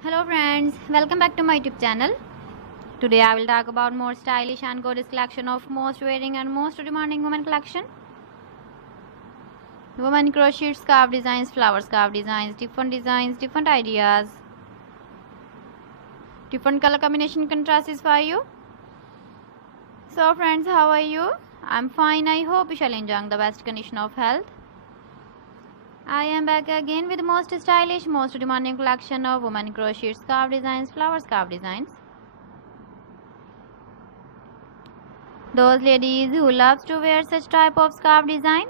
Hello friends, welcome back to my YouTube channel. Today I will talk about more stylish and gorgeous collection of most wearing and most demanding women collection. Women crochet scarf designs, flower scarf designs, different ideas, different color combination contrasts for you. So friends, how are you? I'm fine. I hope you shall enjoy the best condition of health. I am back again with the most stylish, most demanding collection of women crochet scarf designs, flower scarf designs. Those ladies who loves to wear such type of scarf design.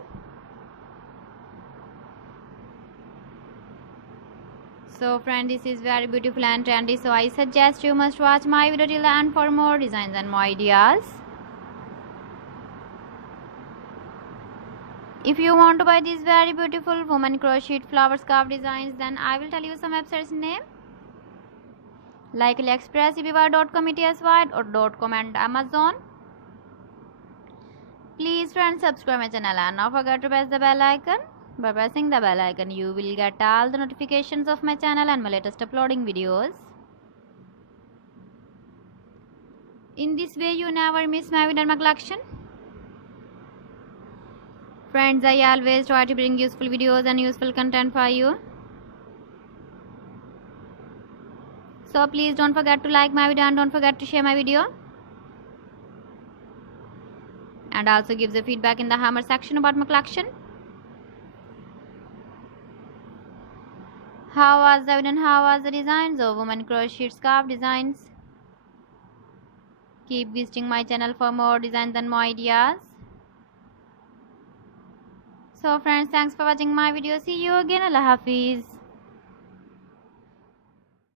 So friend, this is very beautiful and trendy, so I suggest you must watch my video till the end for more designs and more ideas. If you want to buy these very beautiful woman crochet flower scarf designs, then I will tell you some websites name like AliExpress, eBay.com, ETSY or .com and Amazon. Please friends, subscribe my channel and not forget to press the bell icon. By pressing the bell icon, you will get all the notifications of my channel and my latest uploading videos. In this way, you never miss my video and my collection. Friends, I always try to bring useful videos and useful content for you. So please don't forget to like my video and don't forget to share my video. And also give the feedback in the hammer section about my collection. How was the video and how was the designs of women crochet scarf designs? Keep visiting my channel for more designs and more ideas. So friends, thanks for watching my video. See you again. Allah Hafiz.